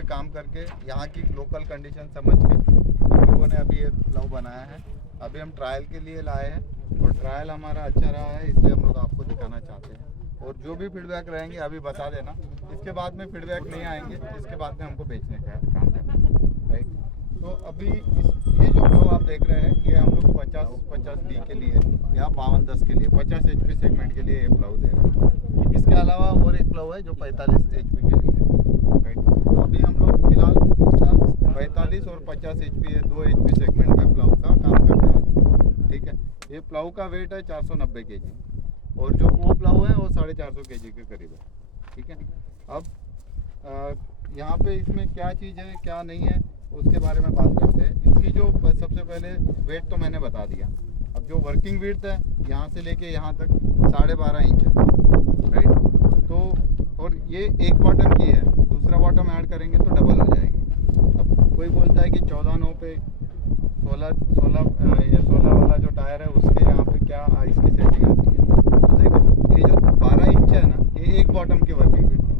पे काम करके यहाँ की लोकल कंडीशन समझ के हम लोगों ने अभी ये प्लाउ बनाया है। अभी हम ट्रायल के लिए लाए हैं और ट्रायल हमारा अच्छा रहा है, इसलिए हम लोग आपको दिखाना चाहते हैं। और जो भी फीडबैक रहेंगे अभी बता देना, इसके बाद में फीडबैक नहीं आएंगे, इसके बाद में हमको बेचने का काम करना है, राइट। तो अभी ये जो प्लाउ आप देख रहे हैं ये हम लोग 50-50D के लिए या 52-10 के लिए 50 HP सेगमेंट के लिए ये प्लाउ दे रहे हैं। इसके अलावा और एक प्लाउ है जो 45 HP के लिए है, राइट। तो अभी हम लोग फिलहाल इस साल 45 और 50 HP 2 HP सेगमेंट में प्लाउ का काम करने वाले हैं, ठीक है। ये प्लाउ का वेट है 490 kg और जो वो प्लाउ है वो 450 kg के करीब है, ठीक है। अब यहाँ पे इसमें क्या चीज़ है क्या नहीं है उसके बारे में बात करते हैं। इसकी जो सबसे पहले वेट तो मैंने बता दिया। अब जो वर्किंग विड्थ है यहाँ से लेके यहाँ तक 12.5 इंच है, राइट। तो और ये एक बॉटम की है, दूसरा बॉटम ऐड करेंगे तो डबल हो जाएगी। अब कोई बोलता है कि 14.9 पे 16 वाला जो टायर है उसके यहाँ पे क्या इसकी सेटिंग आती है। तो देखो ये जो 12 इंच है ना, ये एक बॉटम की वर्किंग विड्थ है।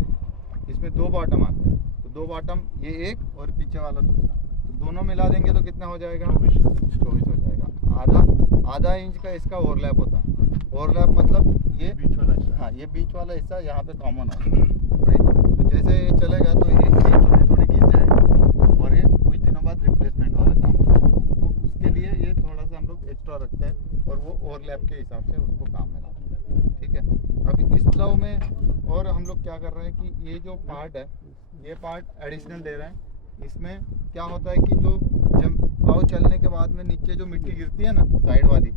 इसमें 2 बॉटम आते हैं, तो 2 बॉटम ये एक और पीछे वाला दूसरा, तो दोनों मिला देंगे तो कितना हो जाएगा, 24 हो जाएगा। आधा इंच का इसका ओवरलैप होता है। ओवरलैप मतलब ये बीच वाला हिस्सा, हाँ ये बीच वाला हिस्सा यहाँ पे कॉमन होता है, राइट। तो जैसे ये चलेगा तो ये थोड़ी घिस जाएगी और ये कुछ दिनों बाद रिप्लेसमेंट वाला काम होता है। तो उसके लिए ये थोड़ा सा हम लोग एक्स्ट्रा रखते हैं और वो ओवरलैप के हिसाब से उसको काम में लाते हैं, ठीक है। अभी इस प्लाउ में और हम लोग क्या कर रहे हैं कि ये जो पार्ट है ये पार्ट एडिशनल दे रहे हैं। इसमें क्या होता है कि जो जब प्लाउ चलने के बाद में नीचे जो मिट्टी गिरती है ना साइड वाली,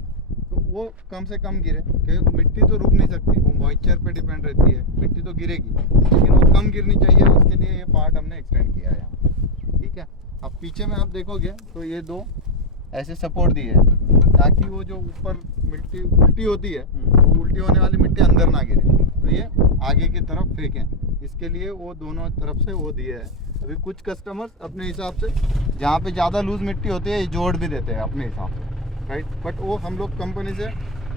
तो वो कम से कम गिरे, क्योंकि मिट्टी तो रुक नहीं सकती, वो मॉइस्चर पे डिपेंड रहती है, मिट्टी तो गिरेगी लेकिन वो कम गिरनी चाहिए, उसके लिए ये पार्ट हमने एक्सटेंड किया है यहाँ, ठीक है। अब पीछे में आप देखोगे तो ये 2 ऐसे सपोर्ट दिए हैं ताकि वो जो ऊपर मिट्टी उल्टी होती है वो उल्टी होने वाली मिट्टी अंदर ना गिरे, तो ये आगे की तरफ फेंकें, इसके लिए वो दोनों तरफ से वो दिए हैं। अभी कुछ कस्टमर्स अपने हिसाब से जहाँ पे ज़्यादा लूज मिट्टी होती है ये जोड़ भी देते हैं अपने हिसाब से, राइट। बट वो हम लोग कंपनी से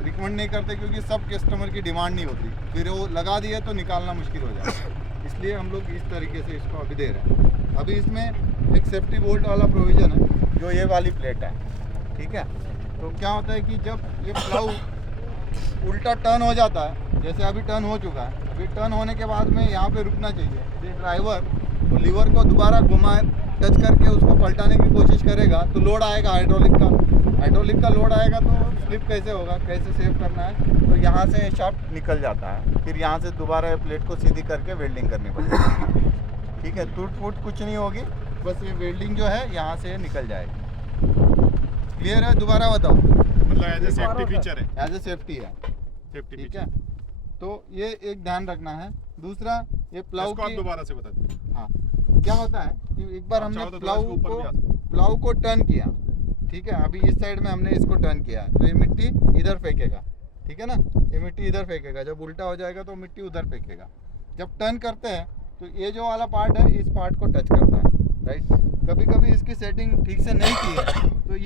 रिकमेंड नहीं करते क्योंकि सब कस्टमर की डिमांड नहीं होती, फिर वो लगा दिए तो निकालना मुश्किल हो जाता है, इसलिए हम लोग इस तरीके से इसको अभी दे रहे हैं। अभी इसमें एक सेफ्टी बोल्ट वाला प्रोविज़न है जो ये वाली प्लेट है, ठीक है। तो क्या होता है कि जब ये प्लाउ उल्टा टर्न हो जाता है, जैसे अभी टर्न हो चुका है, अभी टर्न होने के बाद में यहाँ पे रुकना चाहिए। ये ड्राइवर तो लीवर को दोबारा घुमाए टच करके उसको पलटाने की कोशिश करेगा तो लोड आएगा हाइड्रोलिक का लोड आएगा तो स्लिप कैसे होगा, कैसे सेव करना है। तो यहाँ से शाफ्ट निकल जाता है, फिर यहाँ से दोबारा प्लेट को सीधी करके वेल्डिंग करनी पड़ेगी, ठीक है। टूट फूट कुछ नहीं होगी, बस ये वेल्डिंग जो है यहाँ से निकल जाएगी। क्लियर है? दोबारा बताओ। मतलब एज ए सेफ्टी फीचर है, एज ए सेफ्टी है, सेफ्टी ठीक है। तो ये एक ध्यान रखना है। दूसरा ये प्लाउ इसको आप दोबारा से बता दीजिए। हाँ, क्या होता है कि एक बार हमने तो प्लाउ को टर्न किया, ठीक है। अभी इस साइड में हमने इसको टर्न किया तो ये मिट्टी इधर फेंकेगा, ठीक है ना, ये मिट्टी इधर फेंकेगा। जब उल्टा हो जाएगा तो मिट्टी उधर फेंकेगा। जब टर्न करते हैं तो ये जो वाला पार्ट है इस पार्ट को टच करता है, राइट। कभी कभी इसकी सेटिंग ठीक से नहीं की है तो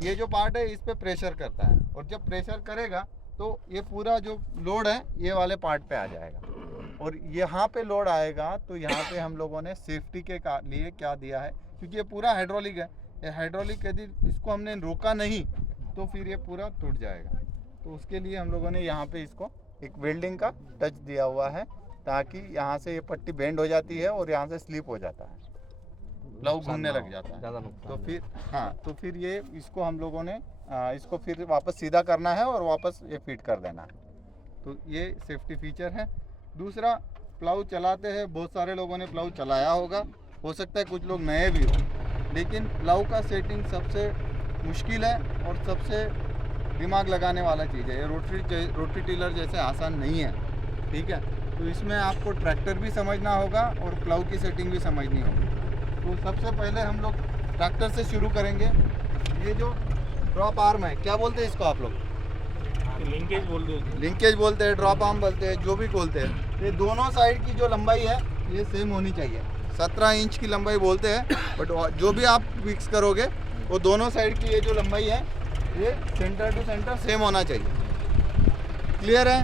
ये जो पार्ट है इस पे प्रेशर करता है, और जब प्रेशर करेगा तो ये पूरा जो लोड है ये वाले पार्ट पे आ जाएगा, और यहाँ पे लोड आएगा तो यहाँ पे हम लोगों ने सेफ्टी के लिए क्या दिया है, क्योंकि ये पूरा हाइड्रोलिक है, ये हाइड्रोलिक यदि इसको हमने रोका नहीं तो फिर ये पूरा टूट जाएगा। तो उसके लिए हम लोगों ने यहाँ पे इसको एक वेल्डिंग का टच दिया हुआ है ताकि यहाँ से ये पट्टी बेंड हो जाती है और यहाँ से स्लिप हो जाता है, प्लाउ घूमने लग जाता है। तो फिर हाँ, तो फिर ये इसको हम लोगों ने इसको फिर वापस सीधा करना है और वापस ये फिट कर देना है। तो ये सेफ्टी फीचर है। दूसरा, प्लाउ चलाते हैं, बहुत सारे लोगों ने प्लाउ चलाया होगा, हो सकता है कुछ लोग नए भी हो, लेकिन प्लाउ का सेटिंग सबसे मुश्किल है और सबसे दिमाग लगाने वाला चीज़ है। ये रोटरी टिलर जैसे आसान नहीं है, ठीक है। तो इसमें आपको ट्रैक्टर भी समझना होगा और प्लाउ की सेटिंग भी समझनी होगी। तो सबसे पहले हम लोग ट्रैक्टर से शुरू करेंगे। ये जो ड्रॉप आर्म है, क्या बोलते हैं इसको आप लोग? लिंकेज बोलते हैं, ड्रॉप आर्म बोलते हैं, जो भी बोलते हैं। ये दोनों साइड की जो लंबाई है ये सेम होनी चाहिए। 17 इंच की लंबाई बोलते हैं, बट जो भी आप फिक्स करोगे वो दोनों साइड की ये जो लंबाई है ये सेंटर टू सेंटर सेम होना चाहिए। क्लियर है?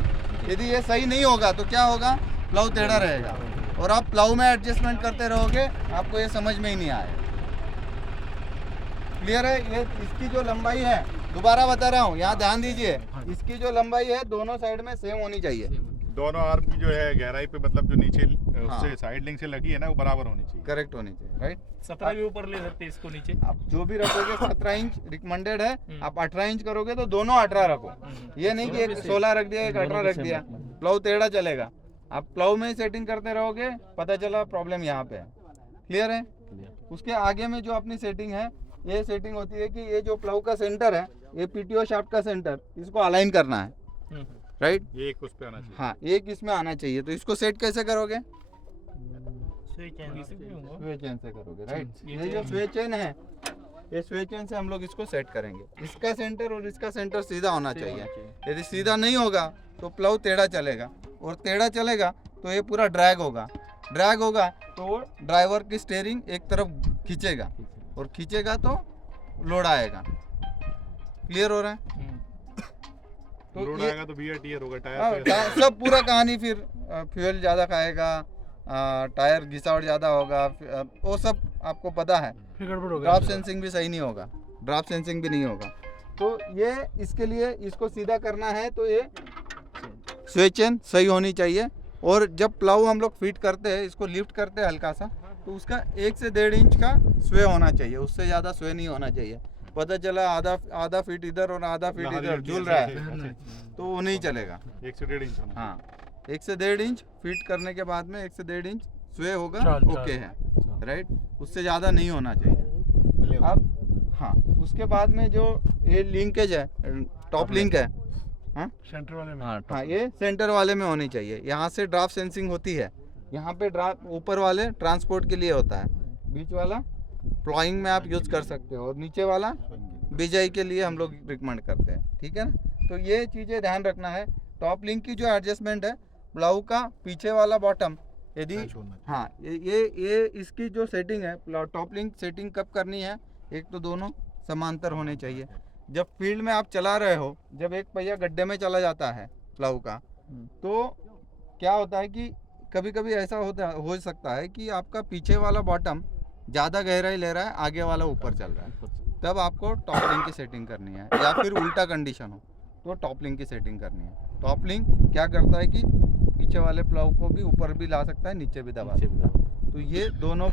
यदि ये सही नहीं होगा तो क्या होगा, प्लाउ टेढ़ा रहेगा, और आप प्लाऊ में एडजस्टमेंट करते रहोगे, आपको ये समझ में ही नहीं आएगा। क्लियर है? ये इसकी जो लंबाई है, दोबारा बता रहा हूँ, यहाँ ध्यान दीजिए, इसकी जो लंबाई है दोनों साइड में सेम होनी चाहिए। दोनों आर्म की जो है गहराई पे मतलब जो नीचे उससे साइड लिंक से लगी है ना वो बराबर होनी चाहिए। करेक्ट होनी चाहिए, राइट। 17 भी ऊपर ले सकते हैं इसको नीचे। आप जो भी रखोगे 17 इंच रिकमेंडेड है, आप 18 इंच करोगे तो दोनों 18 रखो। ये नहीं कि एक 16 रख दिया एक 18 रख दिया, प्लाऊ टेढ़ा चलेगा। आप प्लाऊ में सेटिंग करते रहोगे, पता चला प्रॉब्लम यहाँ पे है। क्लियर है? उसके आगे में जो अपनी सेटिंग है, ये सेटिंग होती है कि ये जो प्लाऊ का सेंटर है, ये पीटीओ शाफ्ट का सेंटर, इसको अलाइन करना है, राइट। ये एक उस पे आना चाहिए। हाँ, एक इसमें आना चाहिए। तो इसको सेट कैसे करोगे? स्विच चेन से करोगे, राइट। ये जो स्विच चेन है, ये स्विच चेन से हम लोग इसको सेट करेंगे। इसका सेंटर और इसका सेंटर सीधा होना चाहिए। यदि सीधा नहीं होगा तो प्लाऊ टेढ़ा चलेगा, और टेढ़ा चलेगा तो ये पूरा ड्रैग होगा। ड्रैग होगा तो वो ड्राइवर की स्टीयरिंग एक तरफ खींचेगा, और खींचेगा तो लोड आएगा। क्लियर हो रहा है? तो लोड आएगा तो बियर टियर होगा, हाँ, टायर सब पूरा कहानी। फिर फ्यूल ज़्यादा खाएगा, टायर घिसावट ज़्यादा होगा, वो सब आपको पता है। ड्रॉप सेंसिंग भी सही नहीं होगा, ड्रॉप सेंसिंग भी नहीं होगा। तो ये इसके लिए इसको सीधा करना है तो ये स्विच चेन सही होनी चाहिए। और जब प्लाऊ हम लोग फिट करते हैं, इसको लिफ्ट करते हैं हल्का सा, तो उसका 1 से 1.5 इंच का स्वे होना चाहिए, उससे ज़्यादा स्वे नहीं होना चाहिए। पता चला आधा फीट इधर और आधा फीट इधर झूल रहा है तो वो नहीं चलेगा। 1 से 1.5 इंच होना। हाँ, 1 से 1.5 इंच फिट करने के बाद में 1 से 1.5 इंच स्वे होगा, ओके है, राइट। उससे ज़्यादा नहीं होना चाहिए। अब हाँ, उसके बाद में जो ये लिंकेज है, टॉप लिंक है, हाँ सेंटर वाले में, हाँ, ये सेंटर वाले में होनी चाहिए। यहाँ से ड्राफ्ट सेंसिंग होती है, यहाँ पे ड्राफ्ट ऊपर वाले ट्रांसपोर्ट के लिए होता है, बीच वाला प्लॉइंग में आप यूज़ कर सकते हो, और नीचे वाला बिजाई के लिए हम लोग रिकमेंड करते हैं। ठीक है ना? तो ये चीज़ें ध्यान रखना है। टॉप लिंक की जो एडजस्टमेंट है, प्लाऊ का पीछे वाला बॉटम, यदि हाँ ये इसकी जो सेटिंग है, टॉप लिंक सेटिंग कब करनी है? एक तो दोनों समांतर होने चाहिए। जब फील्ड में आप चला रहे हो, जब एक पहिया गड्ढे में चला जाता है प्लाऊ का, तो क्या होता है कि कभी कभी ऐसा हो सकता है कि आपका पीछे वाला बॉटम ज़्यादा गहराई ले रहा है, आगे वाला ऊपर चल रहा है, तब आपको टॉप लिंक की सेटिंग करनी है। या फिर उल्टा कंडीशन हो तो टॉप लिंक की सेटिंग करनी है। टॉप लिंक क्या करता है कि पीछे वाले प्लाऊ को भी ऊपर भी ला सकता है, नीचे भी दबा सकता है। तो ये दोनों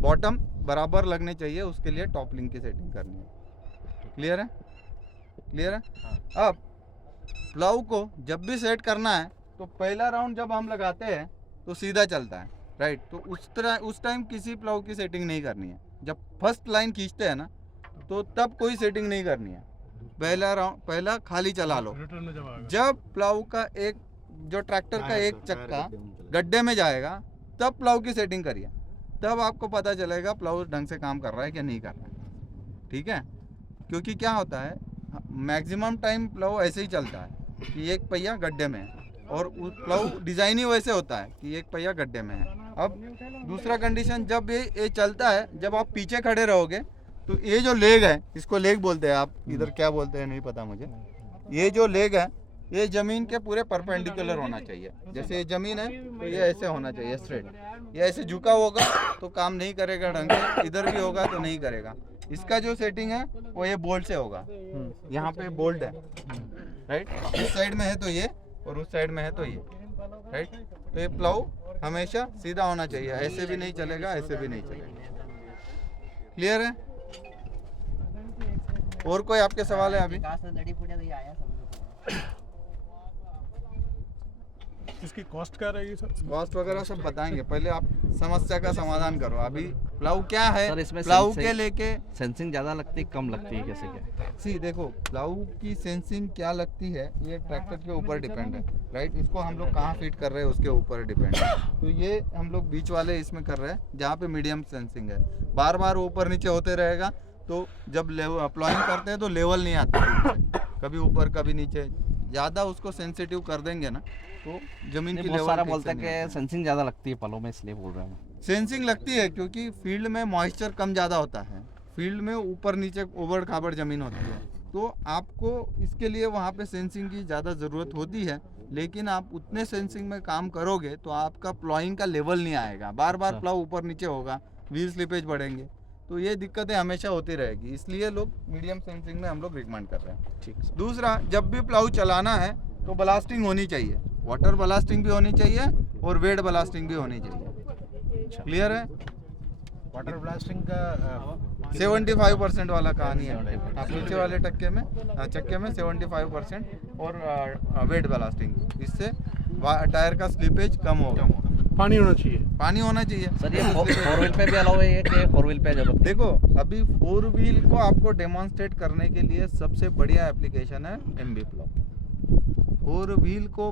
बॉटम बराबर लगने चाहिए, उसके लिए टॉप लिंक की सेटिंग करनी है। क्लियर है? क्लियर है? अब प्लाऊ को जब भी सेट करना है तो पहला राउंड जब हम लगाते हैं तो सीधा चलता है, राइट। तो उस टाइम किसी प्लाऊ की सेटिंग नहीं करनी है। जब फर्स्ट लाइन खींचते हैं ना, तो तब कोई सेटिंग नहीं करनी है। पहला खाली चला लो। जब प्लाऊ का एक जो ट्रैक्टर का एक चक्का गड्ढे में जाएगा, तब प्लाऊ की सेटिंग करिए, तब आपको पता चलेगा प्लाऊ ढंग से काम कर रहा है कि नहीं कर रहा है। ठीक है? क्योंकि क्या होता है, मैक्सिमम टाइम प्लाऊ ऐसे ही चलता है कि एक पहिया गड्ढे में है, और प्लाऊ डिज़ाइन ही वैसे होता है कि एक पहिया गड्ढे में है। अब दूसरा कंडीशन, जब ये चलता है, जब आप पीछे खड़े रहोगे तो ये जो लेग है, इसको लेग बोलते हैं, आप इधर क्या बोलते हैं नहीं पता मुझे। ये जो लेग है, ये ज़मीन के पूरे परपेंडिकुलर होना चाहिए। जैसे ये ज़मीन है तो ये ऐसे होना चाहिए, स्ट्रेट। ये ऐसे झुका होगा तो काम नहीं करेगा ढंग से, इधर भी होगा तो नहीं करेगा। इसका जो सेटिंग है वो ये बोल्ट से होगा। यहाँ पे बोल्ट है, राइट। इस साइड में है तो ये, और उस साइड में है तो ये, राइट। तो ये प्लाऊ हमेशा सीधा होना चाहिए, ऐसे भी नहीं चलेगा, ऐसे भी नहीं चलेगा। क्लियर है? और कोई आपके सवाल है अभी? इसकी कॉस्ट क्या रहेगी सर? कॉस्ट वगैरह सब बताएंगे, पहले आप समस्या का समाधान करो। अभी प्लाऊ क्या है, सर, इसमें प्लाऊ के लेके सेंसिंग ज़्यादा लगती है, कम लगती है, कैसे क्या? सी देखो, प्लाऊ की सेंसिंग क्या लगती है, ये ट्रैक्टर के ऊपर डिपेंड है, राइट। इसको हम लोग कहाँ फिट कर रहे हैं उसके ऊपर डिपेंड है। तो ये हम लोग बीच वाले इसमें कर रहे हैं, जहाँ पे मीडियम सेंसिंग है। बार बार ऊपर नीचे होते रहेगा तो जब प्लॉइंग करते हैं तो लेवल नहीं आता, कभी ऊपर कभी नीचे। ज़्यादा उसको सेंसिटिव कर देंगे ना तो जमीन की लेवल सारा बोलता है कि सेंसिंग ज़्यादा लगती है पलों में, इसलिए बोल रहा हूँ। सेंसिंग लगती है क्योंकि फील्ड में मॉइस्चर कम ज़्यादा होता है, फील्ड में ऊपर नीचे उबड़ खाबड़ ज़मीन होती है, तो आपको इसके लिए वहाँ पे सेंसिंग की ज़्यादा ज़रूरत होती है। लेकिन आप उतने सेंसिंग में काम करोगे तो आपका प्लॉइंग का लेवल नहीं आएगा, बार बार अच्छा। प्लाउ ऊपर नीचे होगा, व्हील स्लिपेज बढ़ेंगे, तो ये दिक्कतें हमेशा होती रहेगी। इसलिए लोग मीडियम सेंसिंग में हम लोग रिकमेंड कर रहे हैं। ठीक सर। दूसरा, जब भी प्लाउ चलाना है तो ब्लास्टिंग होनी चाहिए, वाटर ब्लास्टिंग भी होनी चाहिए और वेट ब्लास्टिंग भी होनी चाहिए। क्लियर है? वाटर ब्लास्टिंग का 75% वाला कहानी है। हाँ, पीछे वाले चक्के में 75% और वेट ब्लास्टिंग, इससे टायर का स्लिपेज कम होगा। पानी होना चाहिए। पानी होना चाहिए। सर ये फोर व्हील पे भी अलाउ है कि फोर व्हील पे जरूरत देखो, अभी 4 व्हील को आपको डेमोन्स्ट्रेट करने के लिए सबसे बढ़िया एप्लीकेशन है MB प्लाउ। 4 व्हील को